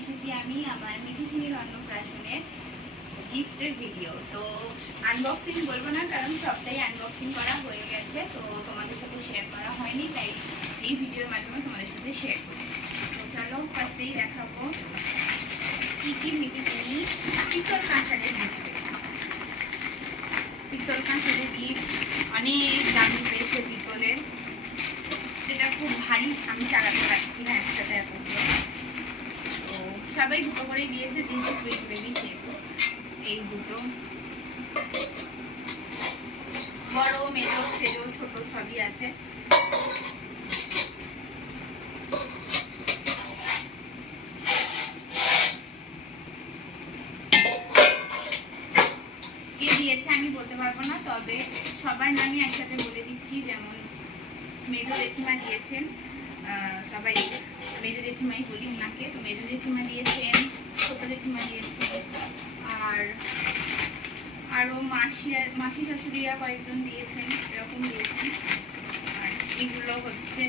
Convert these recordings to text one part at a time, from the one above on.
এসেছি আমি আমার মিঠি চিনির অন্নপ্রাশনের গিফটের ভিডিও। তো আনবক্সিং বলবো না, কারণ সবটাই আনবক্সিং করা হয়ে গেছে, তো তোমাদের সাথে শেয়ার করা হয়নি, তাই এই ভিডিওর মাধ্যমে তোমাদের সাথে শেয়ার করি। তো চলো ফার্স্টেই দেখাবো কী কী মিঠি চিনি পিতল কাঁসারের গিফট। পিতল কাঁসারের গিফট অনেক দামি পেয়েছে পিতলের, যেটা খুব ভারী, আমি চালাতে পারছি না একসাথে এতগুলো। তো সবাই দুটো করেই দিয়েছে, যেহেতু বেবি সেহেতু এই দুটো বড় মেজো সেজো ছোট সবই আছে। কে দিয়েছে আমি বলতে পারবো না, তবে সবার নামই একসাথে বলে দিচ্ছি। যেমন মেজো জেঠিমা দিয়েছেন, সবাই মেজো জেঠিমাই বলি ওনাকে, তো মেজো জেঠিমা দিয়েছেন, ছোট জেঠিমা দিয়েছেন, আর আরও মাসি শাশুড়িরা কয়েকজন দিয়েছেন, এরকম দিয়েছেন। আর এগুলো হচ্ছে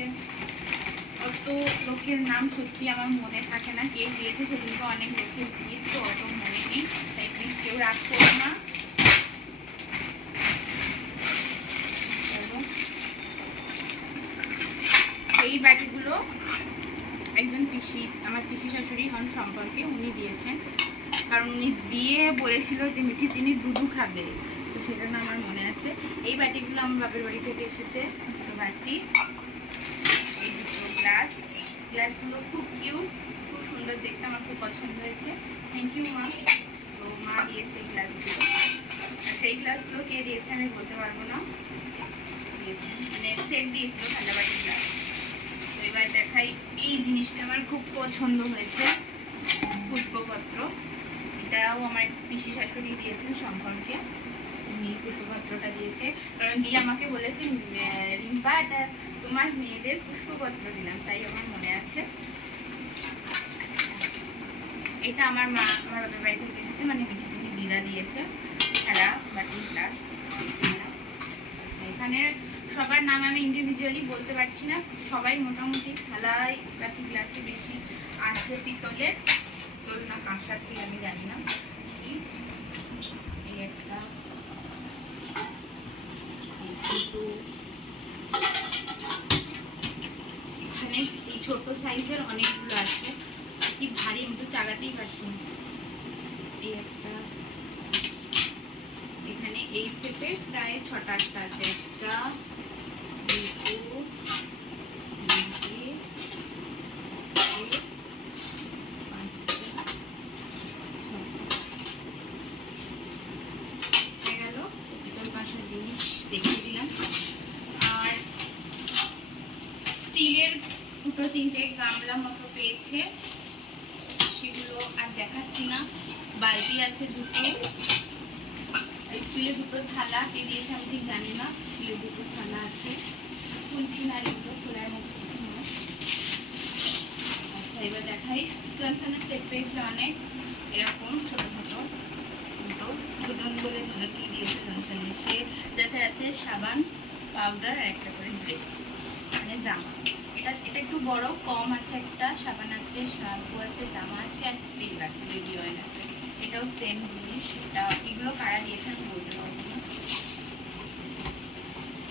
অত লোকের নাম সত্যি আমার মনে থাকে না, কে দিয়েছে সেদিনকে অনেক লোকের ভিড়, তো অত মনে নেই, তাই প্লিজ কেউ রাগ করো না। এই বাটিগুলো একজন পিসি, আমার পিসি শাশুড়ি হন সম্পর্কে, উনি দিয়েছেন, কারণ উনি দিয়ে বলেছিল যে মিঠি চিনি দুধু খাবে, তো সেজন্য আমার মনে আছে। এই বাটিগুলো আমার বাপের বাড়ি থেকে এসেছে, দুটো বাটি, এই দুটো গ্লাসগুলো খুব কিউট, খুব সুন্দর দেখতে, আমার খুব পছন্দ হয়েছে। থ্যাংক ইউ মা। তো মা দিয়েছে এই গ্লাসগুলো, আর সেই গ্লাসগুলো কে দিয়েছে আমি বলতে পারবো না, দিয়েছে মানে সেট দিয়েছিল ঠান্ডা বাটির গ্লাস। তো এবার দেখাই, এই জিনিসটা আমার খুব পছন্দ হয়েছে, পুষ্পপত্র। এটাও আমার পিসি শাশুড়ি দিয়েছেন সম্পর্কে, উনি পুষ্পপত্রটা দিয়েছে, কারণ দিয়ে আমাকে বলেছেন রিম্পা এটা তোমার মেয়েদের পুষ্পপত্র দিলাম, তাই আমার মনে আছে। এটা আমার মা আমার বাপের বাড়ি থেকে এসেছে, মানে মিঠি চিনি দিদা দিয়েছে, খেলা বাটি গ্লাস। আচ্ছা, এখানে সবার নাম আমি ইন্ডিভিজুয়ালি বলতে পারছি না, সবাই মোটামুটি থালায় বাটি গ্লাসে বেশি আছে পিতলের, পিতল না কাঁসার কি আমি জানি না। এই একটা, এখানে এই ছোট সাইজের অনেকগুলো আছে, কি ভারী, আমি তো চালাতেই পারছি না। এই একটা, এখানে এই সেটের প্রায় 6-8টা আছে, একটা দুটো তিনটে চারটে পাঁচটা ছটা গেল। পিতল কাঁসার জিনিস দেখিয়ে দিলাম। আর স্টিলের 2-3টে গামলা মতো পেয়েছে, সেগুলো আর দেখাচ্ছি না। বালতি আছে দুটো, স্টিলের দুটো থালা, কে দিয়েছে আমি ঠিক জানি না, স্টিলের দুটো থালা আছে, খুলছি না, এগুলো খোলার মতো কিছু নয়। আচ্ছা, এবার দেখাই, জনসনের সেট পেয়েছে অনেক, এরকম ছোটো ছোটো দুটো, দুজন বলে দুজনকেই দিয়েছে জনসনের। সে যাতে আছে সাবান, পাউডার আর একটা করে ড্রেস, মানে জামা। এটা একটু বড়, কম আছে, একটা সাবান আছে, শ্যাম্পু আছে, জামা আছে, আর তেল আছে, বেবি অয়েল আছে। এটাও সেম জিনিস, এটা এগুলো কারা দিয়েছে আমি বলতে পারবো না।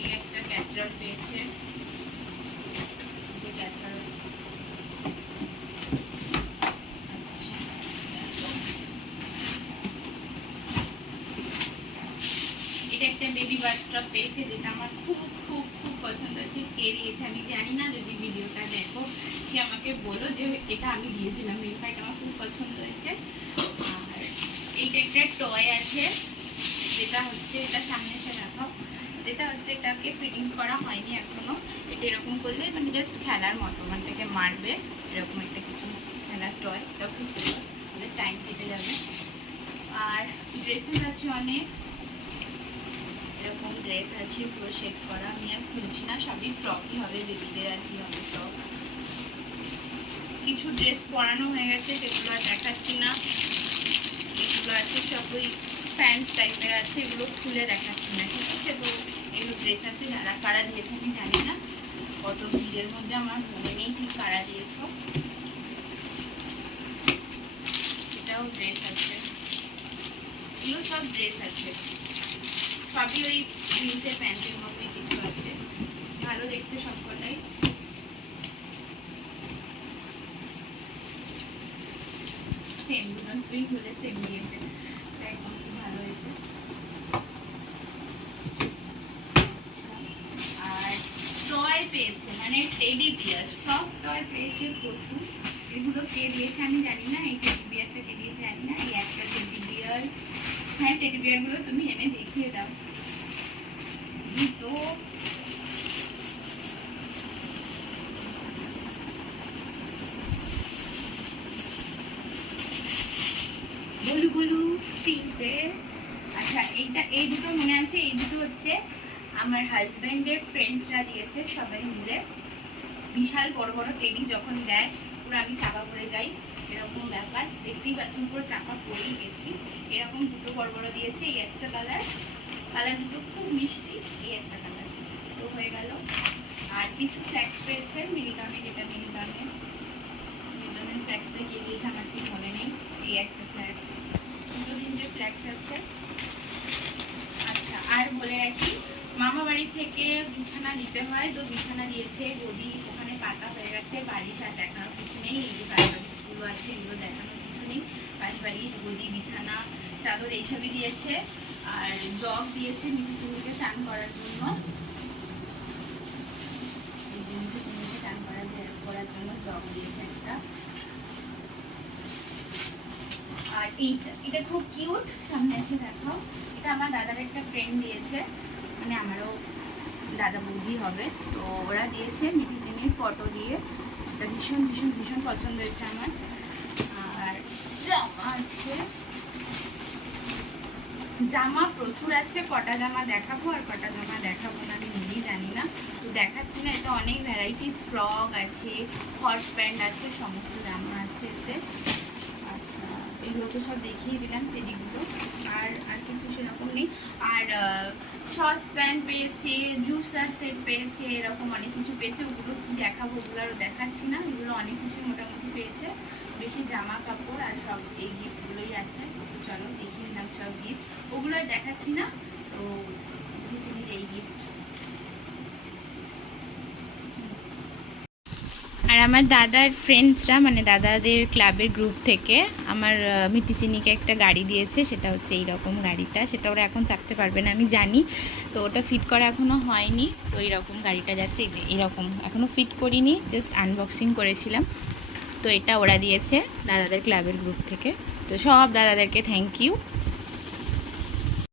এই একটা ক্যাসারোল পেয়েছে, ক্যাসারোল। আচ্ছা, এটা একটা বেবি বাথটব পেয়েছে, যেটা আমার খুব খুব খুব পছন্দ হয়েছে। কে দিয়েছে আমি জানি না, যদি ভিডিওটা দেখো সে আমাকে বলো যে এটা আমি দিয়েছিলাম, এটা আমার খুব পছন্দ হয়েছে। আর এইটা একটা টয় আছে, যেটা হচ্ছে, এটা সামনে এসে দেখাও, যেটা হচ্ছে এটাকে ফিটিংস করা হয়নি এখনো। এটা এরকম করলে মানে জাস্ট খেলার মতো, মানে এটাকে মারবে, এরকম একটা কিছু খেলার টয়, এটা খুব সুন্দর, টাইম কেটে যাবে। আর ড্রেসেস আছে অনেক, এরকম ড্রেস আছে পুরো শেড করা, আমি আর খুলছি না, সবই ফ্রকই হবে বেবিদের, আর কি হবে ফ্রক। কিছু ড্রেস পরানো হয়ে গেছে, সেগুলো আর দেখাচ্ছি না। এগুলো আছে সব ওই প্যান্ট টাইপের আছে, এগুলো খুলে দেখাচ্ছি না, ঠিক আছে। তো এগুলো ড্রেস আছে, যারা কারা দিয়েছে আমি জানি না, কত ভিড়ের মধ্যে আমার মনে নেই ঠিক কারা দিয়েছ। এটাও ড্রেস আছে, এগুলো সব ড্রেস আছে, সবই ওই জিন্সের প্যান্টের মতোই কিছু আছে, ভালো দেখতে সবকটাই। সেম দুটো প্রিন্ট হলে সেম দিয়েছে, একদম খুব ভালো হয়েছে। আর টয় পেয়েছে, মানে টেডি বিয়ার, সফট টয় পেয়েছে প্রচুর। এগুলো কে দিয়েছে আমি জানি না, এই টেডি বিয়ারটা কে দিয়েছে জানি না। এই একটা টেডি বিয়ার, হ্যাঁ টেডি বিয়ারগুলো তুমি এনে দেখিয়ে দাও। দুটো বলু বলু তিনটে। আচ্ছা এইটা, এই দুটো মনে আছে, এই দুটো হচ্ছে আমার হাজব্যান্ডের ফ্রেন্ডসরা দিয়েছে সবাই মিলে। বিশাল বড় বড় টেডি যখন দেয় পুরো আমি চাপা পড়ে যাই, এরকম ব্যাপার। দেখতেই পাচ্ছেন পুরো চাপা পড়েই গেছি। এরকম দুটো বড় বড় দিয়েছে, এই একটা কালার, কালার দুটো খুব মিষ্টি, এই একটা কালার, তো হয়ে গেল। আর কিছু ফ্ল্যাক্স পেয়েছে মিল্টনে, যেটা মিল্টনের ফ্ল্যাক্স দেখিয়ে দিয়েছে, আমার ঠিক মনে নেই। এই একটা ফ্ল্যাক্স, দুটো তিনটে ফ্ল্যাক্স আছে। আচ্ছা আর বলে রাখি, মামা বাড়ি থেকে বিছানা দিতে হয়, তো বিছানা দিয়েছে, গদি ওখানে পাতা হয়ে গেছে, বাড়ির সাথে দেখানোর কিছু নেই। এই যে বাড়িগুলো আছে এগুলো দেখানোর কিছু নেই। বাড়ি গদি বিছানা চাদর এইসবই দিয়েছে। আর জগ দিয়েছে মিঠু চিনিকে চান করার জন্য, মিঠু চিনিকে চান করার জন্য জগ দিয়েছে একটা। আর এটা খুব কিউট, সামনে এসে দেখাও। এটা আমার দাদার একটা ফ্রেন্ড দিয়েছে, মানে আমারও দাদা বৌদি হবে, তো ওরা দিয়েছে মিঠি চিনির ফটো দিয়ে, সেটা ভীষণ ভীষণ ভীষণ পছন্দ হয়েছে আমার। আর জামা আছে, জামা প্রচুর আছে, কটা জামা দেখাবো আর কটা জামা দেখাবো না আমি নিজেই জানি না, তো দেখাচ্ছি না। এটা অনেক ভ্যারাইটিস, ফ্রক আছে, হট প্যান্ট আছে, সমস্ত জামা আছে এতে। আচ্ছা এগুলো তো সব দেখিয়ে দিলাম টেডিগুলো, আর আর কিছু সেরকম নেই। আর সস প্যান পেয়েছে, জুসার সেট পেয়েছে, এরকম অনেক কিছু পেয়েছে। ওগুলো কি দেখাবো, ওগুলো আরও দেখাচ্ছি না। এগুলো অনেক কিছু মোটামুটি পেয়েছে, বেশি জামা কাপড় আর সব এই গিফটগুলোই আছে। চলো দেখিয়ে দিলাম সব গিফট, ওগুলো দেখাচ্ছি না। তো এই গিফট। আর আমার দাদার ফ্রেন্ডসরা, মানে দাদাদের ক্লাবের গ্রুপ থেকে আমার মিঠি চিনিকে একটা গাড়ি দিয়েছে, সেটা হচ্ছে এইরকম গাড়িটা। সেটা ওরা এখন চাপতে পারবে না আমি জানি, তো ওটা ফিট করা এখনও হয়নি। তো এইরকম গাড়িটা যাচ্ছে, এইরকম এখনও ফিট করিনি, জাস্ট আনবক্সিং করেছিলাম। তো এটা ওরা দিয়েছে দাদাদের ক্লাবের গ্রুপ থেকে, তো সব দাদাদেরকে থ্যাংক ইউ।